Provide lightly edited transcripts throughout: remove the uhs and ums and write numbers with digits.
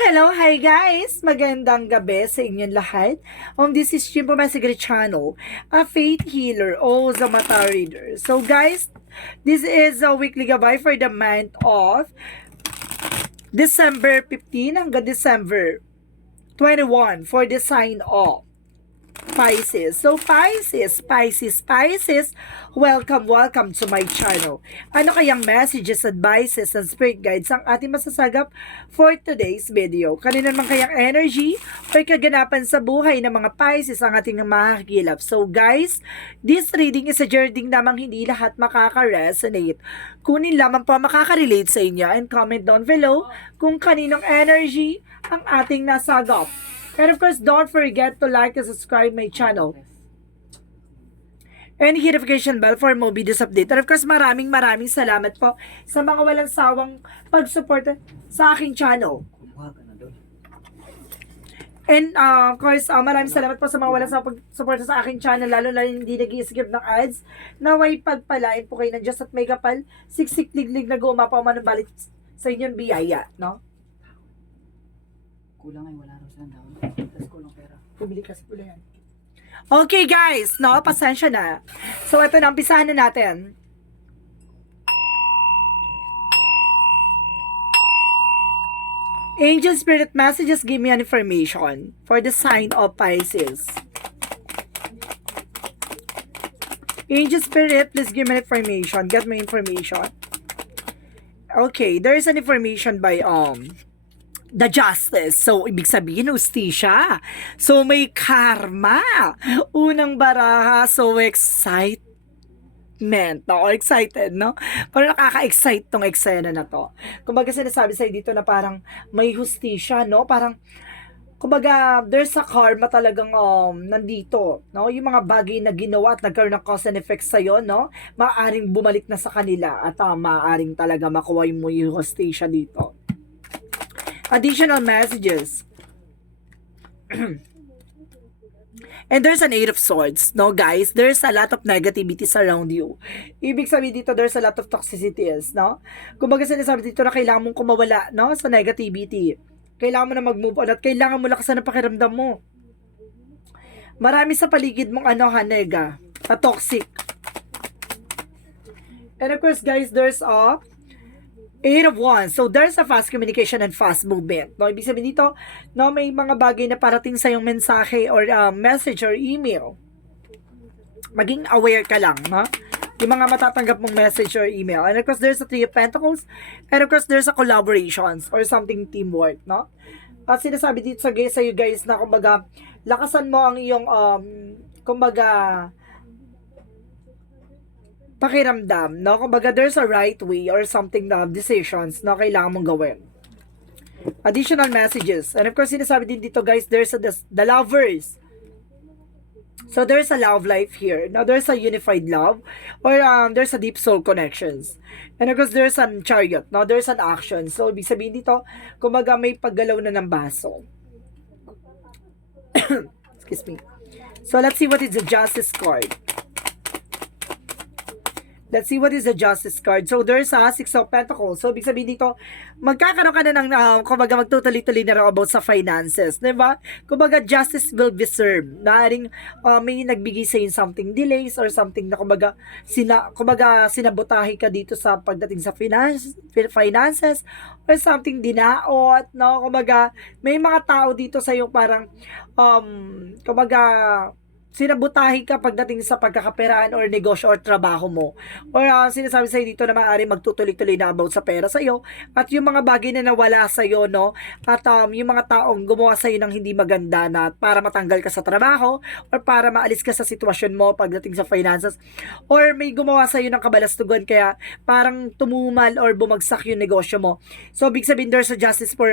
Hello, hi guys! Magandang gabi sa inyong lahat. This is Jimbo Masigri Channel, a faith healer o the mata reader. So guys, this is a weekly gabay for the month of December 15 hanggang December 21 for the sign of Pisces. So Pisces, welcome to my channel. Ano kayang messages, advices, and spirit guides ang ating masasagap for today's video? Kanino naman kayang energy o kaganapan sa buhay ng mga Pisces ang ating makakilap? So guys, this reading is a journey namang hindi lahat makaka-resonate. Kunin lamang po makaka-relate sa inyo and comment down below kung kaninong energy ang ating nasagap. And of course, don't forget to like and subscribe my channel. And hit notification bell for more videos update. And of course, maraming salamat po sa mga walang sawang pag-support sa aking channel. And of course, maraming salamat po sa mga walang sawang pag-support sa aking channel, lalo na hindi nag-i-skip ng ads. Naway pagpalain po kayo ng Diyos at may kapal, siksik liglig na gumapaw man ng balik sa inyong biyaya, no? Kulang ay wala raw silang daon. Tapos kulang pera. Bumili kasi pula yan. Okay guys, no, pasensya na. So ito na, umpisahan na natin. Angel Spirit Messages give me an information for the sign of Pisces. Angel Spirit, please give me information. Get me information. Okay, there is an information by the justice. So, ibig sabihin, hustisya. So, may karma. Unang baraha, so excitement. No? Excited, no? Parang nakaka-excite tong eksena na to. Kumbaga, sinasabi sa'yo dito na parang may hustisya, no? Parang, kumbaga, there's a karma talagang nandito, no? Yung mga bagay na ginawa at nagkaroon ng cause and effect sa'yo, no? Maaaring bumalik na sa kanila at maaaring talaga makuha mo yung hustisya dito. Additional messages. And there's an 8 of swords, no guys? There's a lot of negativities around you. Ibig sabihin dito, there's a lot of toxicities, no? Kumbaga sinasabi dito na kailangan mong kumawala, no? Sa negativity. Kailangan mo na mag-move on at kailangan mo lakasan ang pakiramdam mo. Marami sa paligid mong nega, toxic. And of course, guys, there's a 8 of Wands. So, there's a fast communication and fast movement. No, ibig sabihin dito, no, may mga bagay na parating sa yung mensahe or message or email. Maging aware ka lang, no? Yung mga matatanggap mong message or email. And of course, there's a 3 of Pentacles. And of course, there's a collaborations or something teamwork, no? At sinasabi dito sa you guys na, kumbaga, lakasan mo ang iyong, kumbaga, pakiramdam, no? Kumbaga, there's a right way or something na decisions na kailangan mong gawin. Additional messages. And of course, sinasabi din dito, guys, there's the lovers. So, there's a love life here. Now, there's a unified love or there's a deep soul connections. And of course, there's a chariot. Now, there's an action. So, ibig sabihin dito, kumbaga, may paggalaw na ng baso. Excuse me. So, let's see what is the justice card. Let's see what is the justice card. So, there's a 6 of Pentacles. So, ibig sabihin dito, magkakaroon ka na ng, kumbaga, magtutuloy-tuloy na rin about sa finances. Diba? Kumbaga, justice will be served. Naaring may nagbigay sa in something delays or something na, kumbaga, sinabotahe ka dito sa pagdating sa finances or something dinaot, no? Kumbaga, may mga tao dito sa iyo parang, kumbaga, sinabotahe ka pagdating sa pagkakaperaan or negosyo or trabaho mo. Or sinasabi sa'yo dito na maaari magtutuloy-tuloy na about sa pera sa'yo. At yung mga bagay na nawala sa'yo, no? At yung mga taong gumawa sa'yo ng hindi maganda na para matanggal ka sa trabaho or para maalis ka sa sitwasyon mo pagdating sa finances. Or may gumawa sa'yo ng kabalastugan kaya parang tumumal or bumagsak yung negosyo mo. So, big sabihin there's a justice for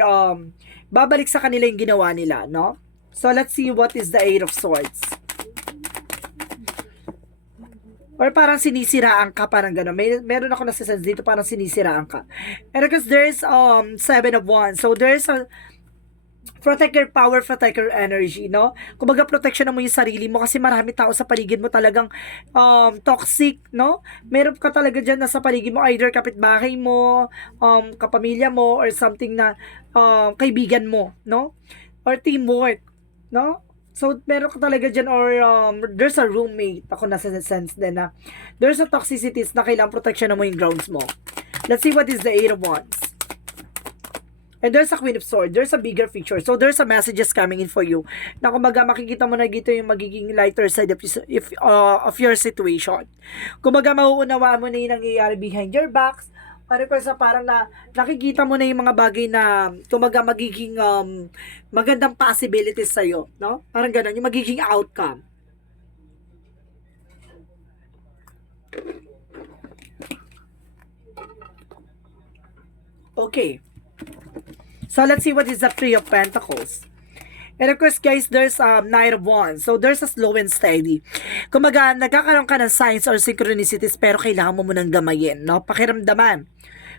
babalik sa kanila yung ginawa nila, no? So, let's see what is the 8 of Swords. Or parang sinisiraan ka, parang gano'n. Meron ako nasa-sense dito, parang sinisiraan ka. And because there's 7 of Wands. So there's a protect your power, protect your energy, no? Kumbaga, protection mo yung sarili mo kasi marami tao sa paligid mo talagang toxic, no? Meron ka talaga dyan na sa paligid mo, either kapitbahay mo, kapamilya mo, or something na kaibigan mo, no? Or teamwork, no? So, meron ka talaga dyan, or there's a roommate, ako nasa sense din na there's a toxicities na kailangan protection mo yung grounds mo. Let's see what is the Eight of Wands. And there's a Queen of Swords. There's a bigger picture. So, there's a messages coming in for you. Na kumbaga, makikita mo na dito yung magiging lighter side of your situation. Kumbaga, mauunawaan mo na yung nangyayari behind your backs. Ano ko sa parang nakikita mo na yung mga bagay na kumbaga magiging magandang possibilities sa'yo. No? Parang ganun, yung magiging outcome. Okay. So, let's see what is the Three of Pentacles. And of course, guys, there's Knight of Wands. So, there's a slow and steady. Kumaga, nagkakaroon ka ng signs or synchronicities pero kailangan mo munang gamayin, no? Pakiramdaman.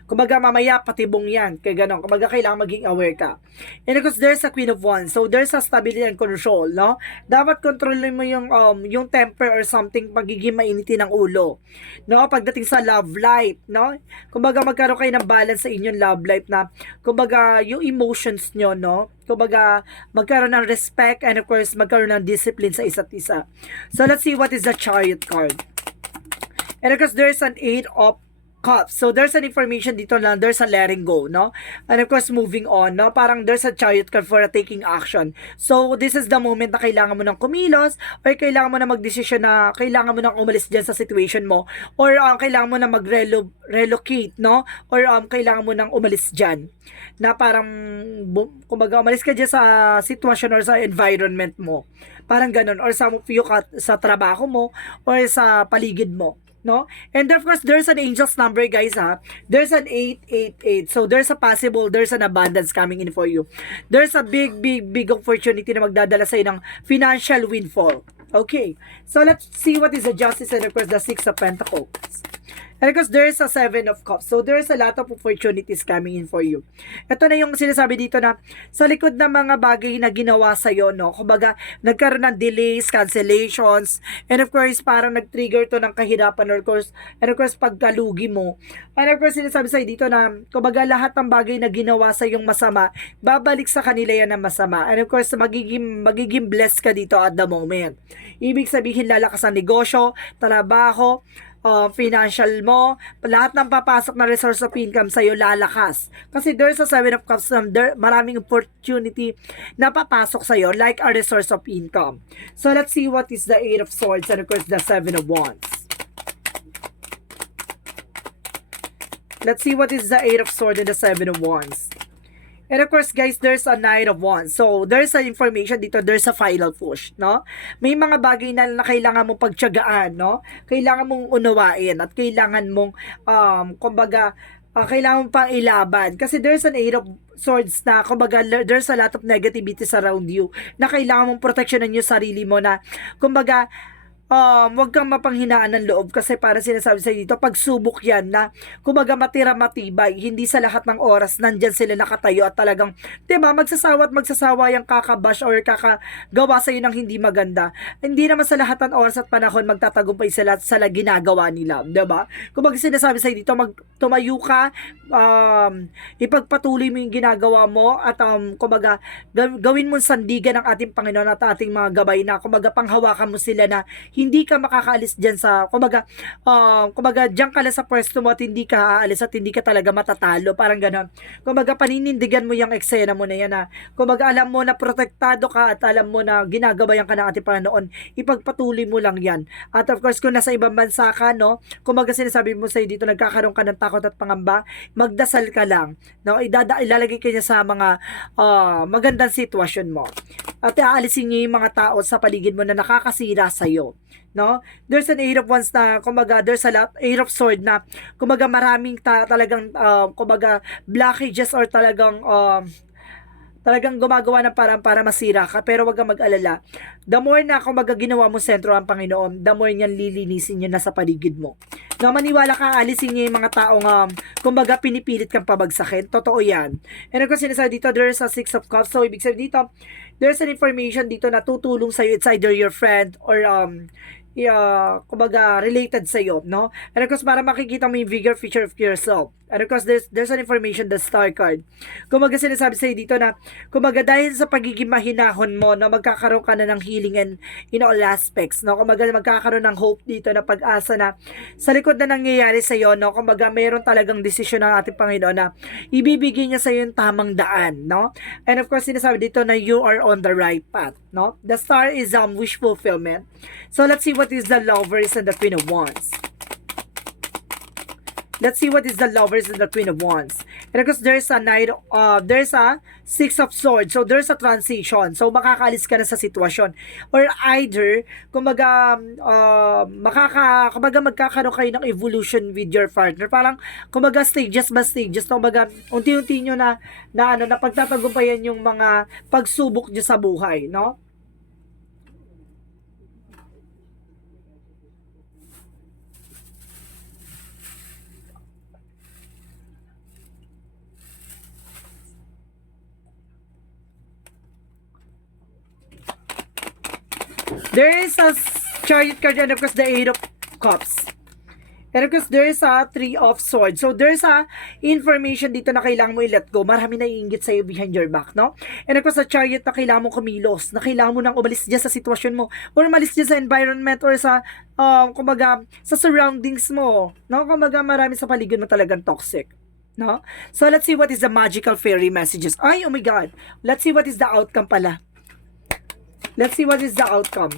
Kumbaga, mamaya, patibong yan. Kaya gano'n. Kumbaga, kailangan maging aware ka. And of course, there's a Queen of Wands. So, there's a stability and control, no? Dapat kontrolin mo yung temper or something, pagiging mainitin ng ulo. No? Pagdating sa love life, no? Kumbaga, magkaroon kayo ng balance sa inyong love life na, kumbaga, yung emotions nyo, no? Kumbaga, magkaroon ng respect and of course, magkaroon ng discipline sa isa't isa. So, let's see what is the Chariot card. And of course, there's an Eight of Cups. So, there's an information dito na there's a letting go, no? And of course, moving on, no? Parang there's a Chariot card for a taking action. So, this is the moment na kailangan mo ng kumilos or kailangan mo na magdesisyon na kailangan mo nang umalis dyan sa situation mo or kailangan mo na mag-relocate, no? Or kailangan mo nang umalis dyan. Na parang, kumbaga, umalis ka dyan sa sitwasyon or sa environment mo. Parang ganun. Or sa trabaho mo or sa paligid mo. No? And of course, there's an angel's number, guys, ha? There's an 888. So, there's an abundance coming in for you. There's a big opportunity na magdadala sa'yo ng financial windfall. Okay. So, let's see what is the Justice and of course, the Six of Pentacles. And because there's a Seven of Cups. So, there's a lot of opportunities coming in for you. Ito na yung sinasabi dito na sa likod ng mga bagay na ginawa sa'yo, no? Kumbaga, nagkaroon ng delays, cancellations, and of course, parang nag-trigger to ng kahirapan, and of course, pagkalugi mo. And of course, sinasabi sa'yo dito na, kumbaga, lahat ng bagay na ginawa sa'yong masama, babalik sa kanila yan ng masama. And of course, magiging blessed ka dito at the moment. Ibig sabihin, lalakas ang negosyo, trabaho, financial mo, lahat ng papasok na resource of income sa'yo lalakas. Kasi there's a Seven of Cups, maraming opportunity na papasok sa'yo like a resource of income. So, let's see what is the Eight of Swords and of course the Seven of Wands. Let's see what is the Eight of Swords and the Seven of Wands. And of course, guys, there's a Knight of Wands. So, there's a information dito, there's a final push, no? May mga bagay na kailangan mong pagtiyagaan, no? Kailangan mong unawain at kailangan mong, kumbaga, kailangan mong pang ilaban. Kasi there's an Eight of Swords na, kumbaga, there's a lot of negativities around you na kailangan mong proteksyonan yung sarili mo na, kumbaga, wag kang mapanghinaan ng loob kasi para sinasabi sa dito, pagsubok yan na kumbaga matira matibay, hindi sa lahat ng oras nandyan sila nakatayo at talagang, diba, magsasawa yung kakabash or kakagawa sa'yo ng hindi maganda. Hindi naman sa lahat ng oras at panahon magtatagumpay sila sa ginagawa nila, diba? Kumbaga sinasabi sa dito, tumayo ka, ipagpatuloy mo yung ginagawa mo at kumbaga gawin mo sandigan ng ating Panginoon at ating mga gabay na kumbaga panghawakan mo sila na hindi ka makakaalis dyan sa, kumbaga, dyan ka lang sa pwesto mo at hindi ka aalis at hindi ka talaga matatalo, parang gano'n. Kumbaga, paninindigan mo yung eksena mo na yan na, kumbaga, alam mo na protektado ka at alam mo na ginagabayan ka ng ating Panginoon, ipagpatuloy mo lang yan. At of course, kung nasa ibang bansa ka, no, kumbaga, sinasabi mo sa'yo dito, nagkakaroon ka ng takot at pangamba, magdasal ka lang, no, ilalagay ka niya sa mga magandang sitwasyon mo. At aalisin niya yung mga tao sa paligid mo na nakakasira sa'yo. No? There's an Eight of Wands na, kumbaga, there's a lot, Eight of Sword na, kumbaga, maraming talagang, kumbaga, blockages or talagang talagang gumagawa ng parang para masira ka, pero wag kang mag-alala. The more na kumbaga ginawa mo sentro ang Panginoon, the more niyan lilinisin niya na sa paligid mo. No, maniwala ka, alisin niya yung mga taong kumbaga pinipilit kang pabagsakin. Totoo yan. And of course, sinasabi dito, there's a Six of Cups. So, ibig sabihin dito, there's an information dito na tutulong sa'yo. It's either your friend or kumbaga related sa iyo, no? And of course, para makikita mo yung bigger feature of yourself. And of course, there's an information, the star card. Kumbaga sinasabi sa'yo dito na, kumbaga dahil sa pagiging mahinahon mo, no, magkakaroon ka na ng healing and in all aspects, no? Kumbaga magkakaroon ng hope dito na pag-asa na sa likod na nangyayari sa'yo, no? Kumbaga mayroon talagang desisyon ng ating Panginoon na ibibigay niya sa'yo yung tamang daan, no? And of course, sinasabi dito na you are on the right path, no? The star is wish fulfillment. So let's see what is the Lovers and the Queen of Wands. Let's see what is the Lovers and the Queen of Wands. And of course, there's a Six of Swords. So there's a transition. So makakaalis ka na sa sitwasyon. Or either, kumbaga magkakaroon kayo ng evolution with your partner. Parang, kumbaga stages by stages. Kumbaga, unti-unti nyo na pagtatagumpayan yung mga pagsubok nyo sa buhay, no? There is a Chariot card and of course the Eight of Cups. And of course there's a Three of Swords. So there's a information dito na kailangan mo i-let go. Marami na iinggit sa'yo behind your back, no? And of course sa Chariot na kailangan mo kumilos, na kailangan mo nang umalis dyan sa sitwasyon mo, or umalis dyan sa environment, or sa kumbaga sa surroundings mo, no? Kumbaga marami sa paligid mo talagang toxic, no? So let's see what is the magical fairy messages. Ay, oh my God. Let's see what is the outcome pala. Let's see what is the outcome.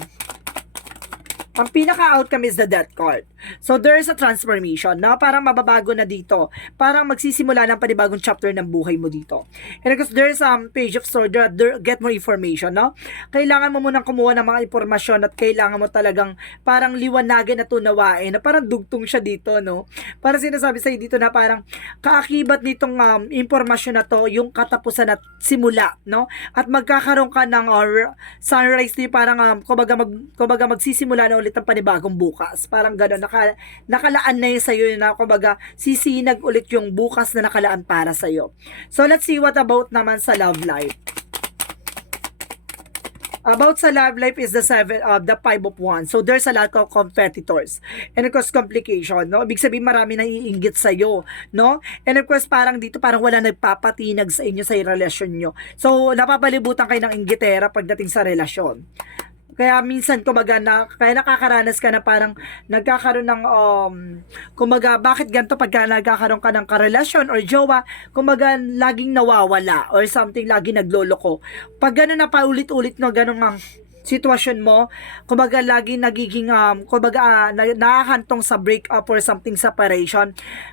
Ang pinaka-outcome is the Death card. So, there's a transformation na parang mababago na dito. Parang magsisimula ng panibagong chapter ng buhay mo dito. And because there's Page of Swords, get more information, no? Kailangan mo munang kumuha ng mga impormasyon at kailangan mo talagang parang liwanagin at tunawain na parang dugtong siya dito, no? Parang sinasabi sa'yo dito na parang kaakibat nitong impormasyon na to, yung katapusan at simula, no? At magkakaroon ka ng sunrise na parang kumbaga magsisimula na ulit ang panibagong bukas. Parang gano'n, nakalaan na yun sa'yo na kumbaga sisinag ulit yung bukas na nakalaan para sa'yo. So let's see what about naman sa love life. About sa love life is the Five of Wands. So there's a lot of competitors. And of course, complication, no? Ibig sabihin marami nang iinggit sa'yo, no? And of course, parang dito, parang wala nagpapatinag sa inyo sa relasyon nyo. So, napapalibutan kayo ng inggitera pagdating sa relasyon. Kaya minsan kaya nakakaranas ka na parang nagkakaroon ng kumbaga bakit ganito pagka nagkakaroon ka ng karelasyon or jowa, kumbaga laging nawawala or something, laging nagloloko. Pag gano'n na paulit-ulit no, gano'n ang sitwasyon mo, kumbaga lagi nagiging nakahantong sa breakup or something, separation,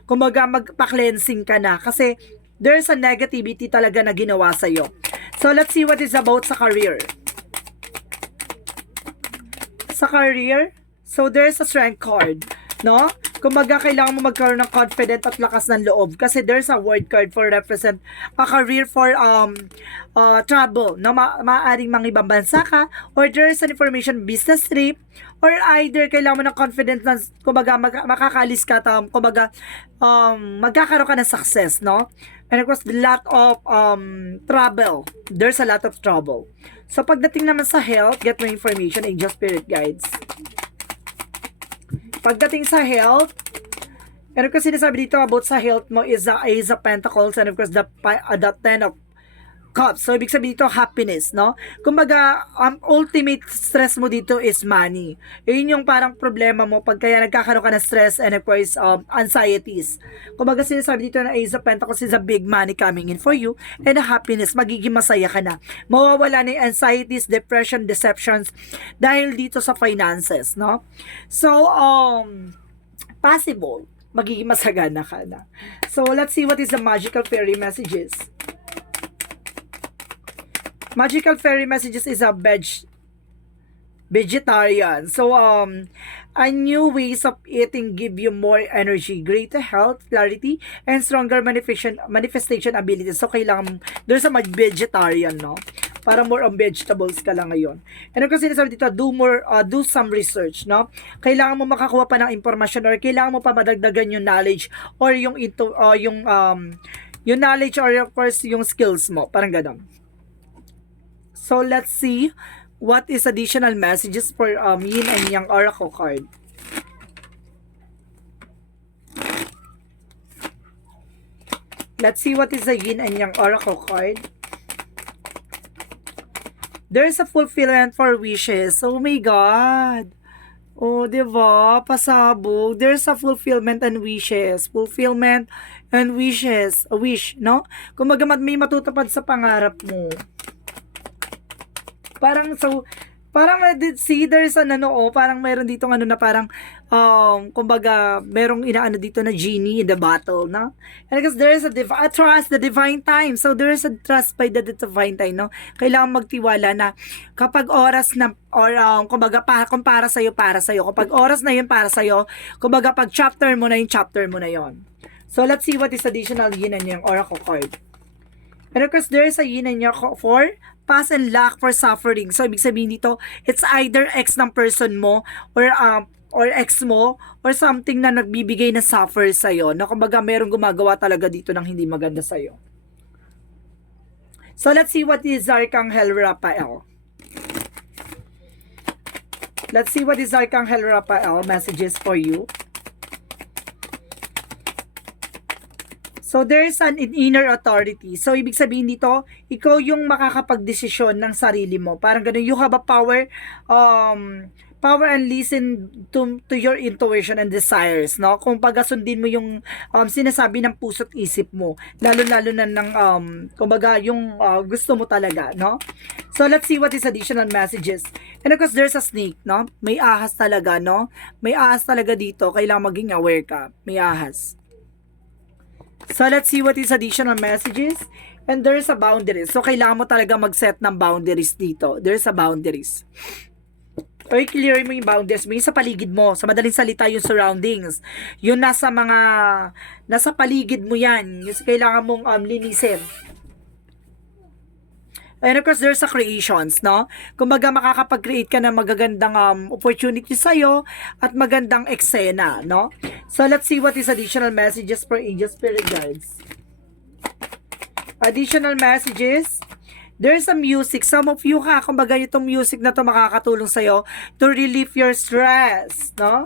kumbaga magpa-cleansing ka na kasi there's a negativity talaga na ginawa sa'yo. So let's see what is about sa career. Sa career, so there's a Strength card, no? Kumbaga kailangan mo magkaroon ng confident at lakas ng loob kasi there's a Word card for represent a career for trouble, no? Maaaring mangibang bansa ka, or there's an information business trip, or either kailangan mo ng confidence na kumbaga makakaalis ka, kumbaga magkakaroon ka ng success, no? And of course, a lot of trouble. There's a lot of trouble. So, pagdating naman sa health, get more information, angel spirit guides. Pagdating sa health, and of course, sinasabi dito about sa health mo is the Ace of Pentacles, and of course, the Ten of Cups. So, ibig sabihin dito, happiness, no? Kumbaga, ultimate stress mo dito is money. Yun yung parang problema mo pag kaya nagkakaroon ka ng stress and of course, anxieties. Kumbaga, sinasabi dito na Ace of Pentacles is a big money coming in for you and a happiness, magiging masaya ka na. Mawawala na yung anxieties, depression, deceptions dahil dito sa finances, no? So, possible, magiging masagana ka na. So, let's see what is the magical fairy messages. Magical fairy messages is a vegetarian. So, a new ways of eating give you more energy, greater health, clarity, and stronger manifestation ability. So, kailangan, there's a mag-vegetarian, no? Para more on vegetables ka lang ngayon. And of course, sinasabi dito, do some research, no? Kailangan mo makakuha pa ng information or kailangan mo pa madagdagan yung knowledge or yung yung knowledge or of course yung skills mo. Parang ganun. So, let's see what is additional messages for yin and yang oracle card. Let's see what is the yin and yang oracle card. There's a fulfillment for wishes. Oh my God. Oh, diba? Pasabog. There's a fulfillment and wishes. Fulfillment and wishes. A wish, no? Kung may matutupad sa pangarap mo. Parang see, there's parang meron dito na parang, kumbaga, merong inaano dito na genie in the bottle, no? And because there's a trust, the divine time. So, there's a trust by the divine time, no? Kailangan magtiwala na kapag oras na, or, kumbaga, kung para sa'yo, para sa'yo. Kapag oras na yun, para sa'yo. Kumbaga, pag chapter mo na yun, chapter mo na yun. So, let's see what is additional yin and yang oracle card. And of course, there's a yin and yang for past and lack for suffering. So, ibig sabihin dito, it's either ex ng person mo or ex mo or something na nagbibigay na suffer sa'yo. Na kumbaga, merong gumagawa talaga dito ng hindi maganda sa'yo. So, let's see what is Archangel Raphael. Let's see what is Archangel Raphael messages for you. So, there's an inner authority. So, ibig sabihin dito, ikaw yung makakapag-desisyon ng sarili mo. Parang ganun, you have a power and listen to your intuition and desires, no? Kung pagasundin mo yung sinasabi ng puso't isip mo, lalo-lalo na ng, kumbaga, yung gusto mo talaga, no? So, let's see what is additional messages. And of course, there's a snake, no? May ahas talaga, no? May ahas talaga dito. Kailangan maging aware ka. May ahas. So, let's see what is additional messages. And there's a boundaries. So, kailangan mo talaga mag-set ng boundaries dito. There's a boundaries. Or clear mo yung boundaries mo. Yung sa paligid mo. Sa madaling salita, yung surroundings. Yung nasa paligid mo yan. Yung kailangan mong linisin. And of course, there's a creations, no? Kumbaga, makakapag-create ka ng magagandang opportunity sa'yo at magandang eksena, no? So, let's see what is additional messages for angel spirit guides. Additional messages. There's a music. Some of you kumbaga, itong music na to makakatulong sa'yo to relieve your stress, no?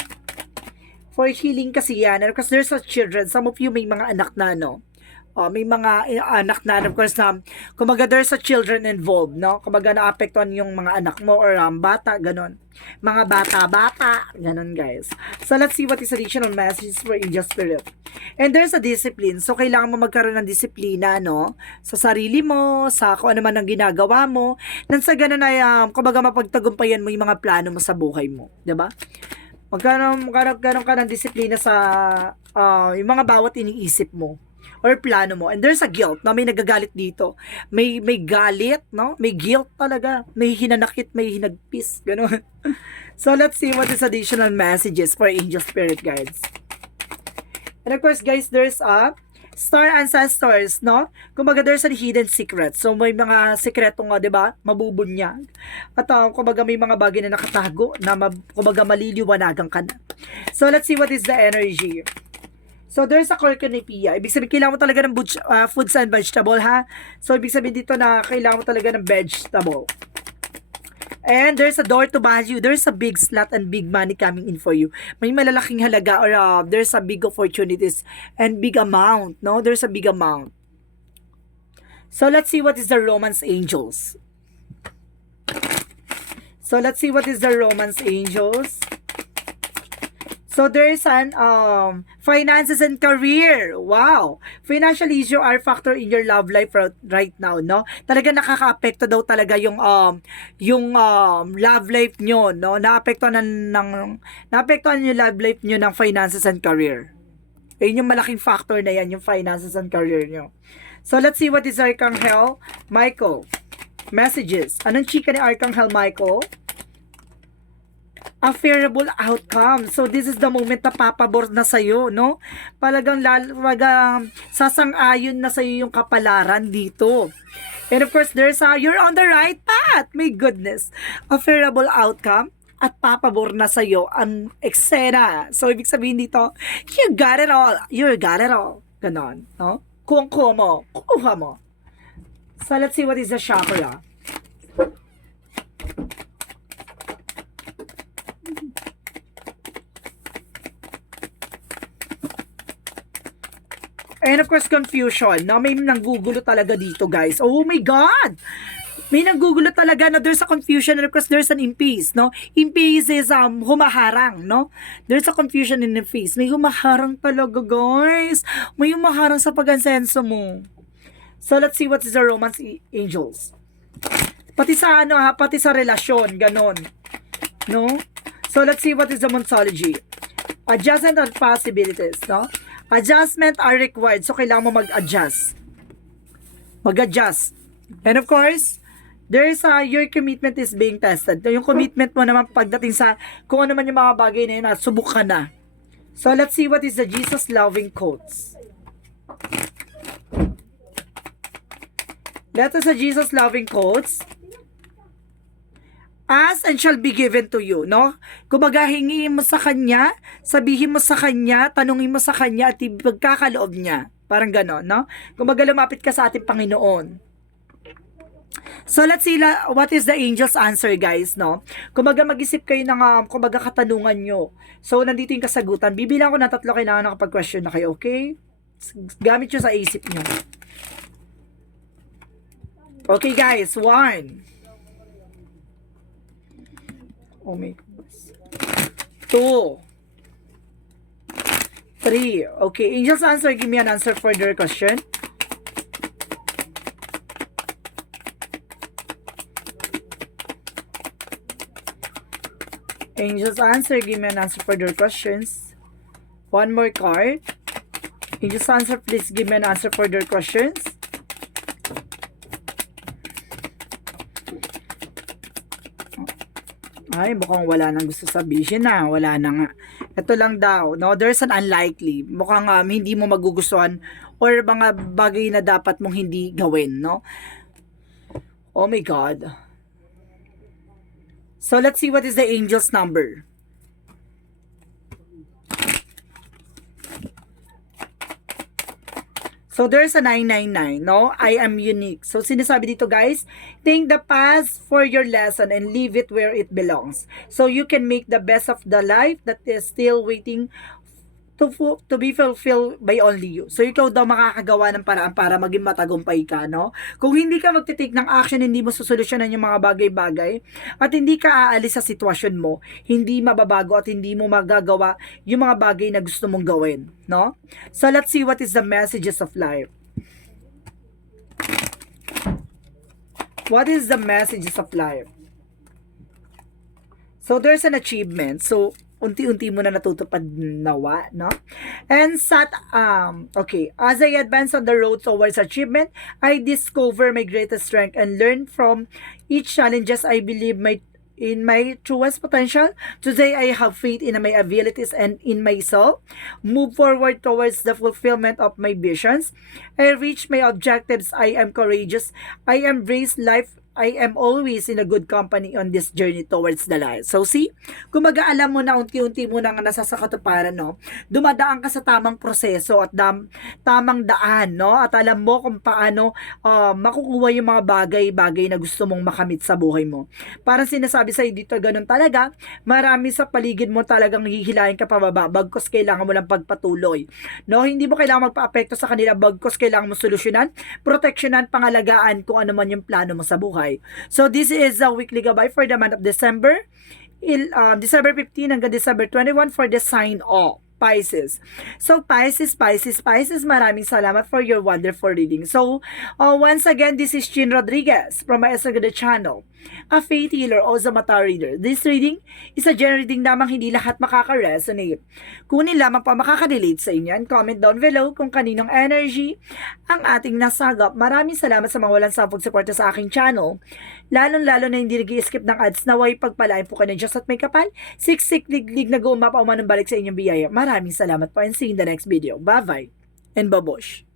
For healing kasi yan. And of course, there's a children. Some of you may mga anak na, no? May mga anak na, of course, na, kumbaga, there's a children involved, no? Kumbaga, naapektuhan yung mga anak mo or bata, ganon. Mga bata, ganon, guys. So, let's see what is additional messages for angel spirit. And there's a discipline. So, kailangan mo magkaroon ng disiplina, no? Sa sarili mo, sa kung ano man ang ginagawa mo. Nang sa ganon ay, kumbaga, mapagtagumpayan mo yung mga plano mo sa buhay mo. Diba? Magkaroon ka ng disiplina sa yung mga bawat iniisip mo or plano mo. And there's a guilt, no? May nagagalit dito. May galit, no? May guilt talaga. May hinanakit, may hinagpis. Ganun. So, let's see what is additional messages for angel spirit guides. And of course, guys, there's a star ancestors, no? Kumbaga, there's a hidden secret. So, may mga sekreto nga, di ba? Mabubunyag. At kumbaga, may mga bagay na nakatago na kumbaga, maliliwanagan ka na. So, let's see what is the energy. So, there's a cornucopia. Ibig sabihin, kailangan mo talaga ng foods and vegetable, ha? So, ibig sabihin dito na kailangan mo talaga ng vegetable. And there's a door to value. There's a big slot and big money coming in for you. May malalaking halaga or there's a big opportunities and big amount, no? There's a big amount. So, let's see what is the romance angels. So, let's see what is the romance angels. So, there's an finances and career. Wow! Financial issue are factor in your love life right now, no? Talaga nakaka-apekto daw talaga yung love life nyo, no? Naapektuhan yung love life nyo ng finances and career. Ayun yung malaking factor na yan, yung finances and career nyo. So, let's see what is Archangel Michael. Messages. Anong chika ni Archangel Michael? a favorable outcome. So this is the moment na papabor na sa'yo, no? Talagang sasang-ayon na sa'yo yung kapalaran dito. And of course, you're on the right path. My goodness. A favorable outcome at papabor na sa'yo ang eksena. So, ibig sabihin dito, you got it all. You got it all. Ganon, no? Kuha mo. Kuha mo. So, let's see what is the chakra. And of course, confusion. No? May nanggugulo talaga dito, guys. Oh my God! May nanggugulo talaga na there's a confusion and of course, there's an impis, no? Impis is humaharang, no? There's a confusion in the face. May humaharang talaga, guys. May humaharang sa pag-ansenso mo. So, let's see what is the romance angels. Pati sa pati sa relasyon, ganon. No? So, let's see what is the monsology. Adjustment and possibilities, no? Adjustment are required. So, kailangan mo mag-adjust. Mag-adjust. And of course, there's your commitment is being tested. Yung commitment mo naman pagdating sa kung ano man yung mga bagay na yun, subok ka na. So, let's see what is the Jesus-loving quotes. That is the Jesus-loving quotes. Ask and shall be given to you, no? Kumbaga, hingiin mo sa Kanya, sabihin mo sa Kanya, tanungin mo sa Kanya, at pagkakaloob niya. Parang gano'n, no? Kumbaga, lumapit ka sa ating Panginoon. So, let's see what is the angel's answer, guys, no? Kumbaga, mag-isip kayo ng, kumbaga, katanungan nyo. So, nandito yung kasagutan. Bibilang ko na 3, kailangan nakapag-question na kayo, okay? Gamit nyo sa isip nyo. Okay, guys, 1. Oh my goodness. 2. 3. Okay, angel's answer, give me an answer for their question. Angel's answer, give me an answer for their questions. One more card. Angel's answer, please give me an answer for their questions. Ay, mukhang wala nang gusto sabihin na. Wala na nga. Ito lang daw, no? There's an unlikely. Mukhang hindi mo magugustuhan or mga bagay na dapat mong hindi gawin, no? Oh my God. So, let's see what is the angel's number. So, there's a 999, no? I am unique. So, sinasabi dito, guys, take the past for your lesson and leave it where it belongs. So, you can make the best of the life that is still waiting to be fulfilled by only you. So, ikaw daw makakagawa ng paraan para maging matagumpay ka, no? Kung hindi ka magtitake ng action, hindi mo susolusyonan yung mga bagay-bagay, at hindi ka aalis sa sitwasyon mo, hindi mababago at hindi mo magagawa yung mga bagay na gusto mong gawin, no? So, let's see what is the messages of life. What is the messages of life? So, there's an achievement. So, unti-unti mo na natutupad nawa, no? And okay, as I advance on the road towards achievement, I discover my greatest strength and learn from each challenges. I believe in my truest potential. Today, I have faith in my abilities and in myself. Move forward towards the fulfillment of my visions. I reach my objectives. I am courageous. I embrace life. I am always in a good company on this journey towards the light. So, see? Kumbaga, alam mo na unti-unti mo nang nasasakatuparan, no? Dumadaan ka sa tamang proseso at tamang daan, no? At alam mo kung paano makukuha yung mga bagay-bagay na gusto mong makamit sa buhay mo. Parang sinasabi sa'yo dito, ganun talaga. Marami sa paligid mo talagang hihilahin ka pababa, bagkos kailangan mo lang pagpatuloy. No? Hindi mo kailangan magpa-apekto sa kanila, bagkos kailangan mo solusyonan, proteksyonan, pangalagaan kung ano man yung plano mo sa buhay. So, this is a weekly gabay for the month of December. December 15 hanggang December 21 for the sign off. Pisces. So, Pisces, maraming salamat for your wonderful reading. So, once again, this is Chin Rodriguez from my Esagada channel, a faith healer o Zamata reader. This reading is a general reading lamang, hindi lahat makaka-resonate. Kunin lamang pa makaka-relate sa inyo. And comment down below kung kaninong energy ang ating nasagap. Maraming salamat sa mga walang sampung suporta sa aking channel. Lalong-lalo na hindi nag-i-skip ng ads, naway pagpalain po kayo ng Diyos at may kapal. Siksik, liglig, nag-uumapa o manong balik sa inyong biyaya. Maraming salamat po and see you in the next video. Bye-bye and babush.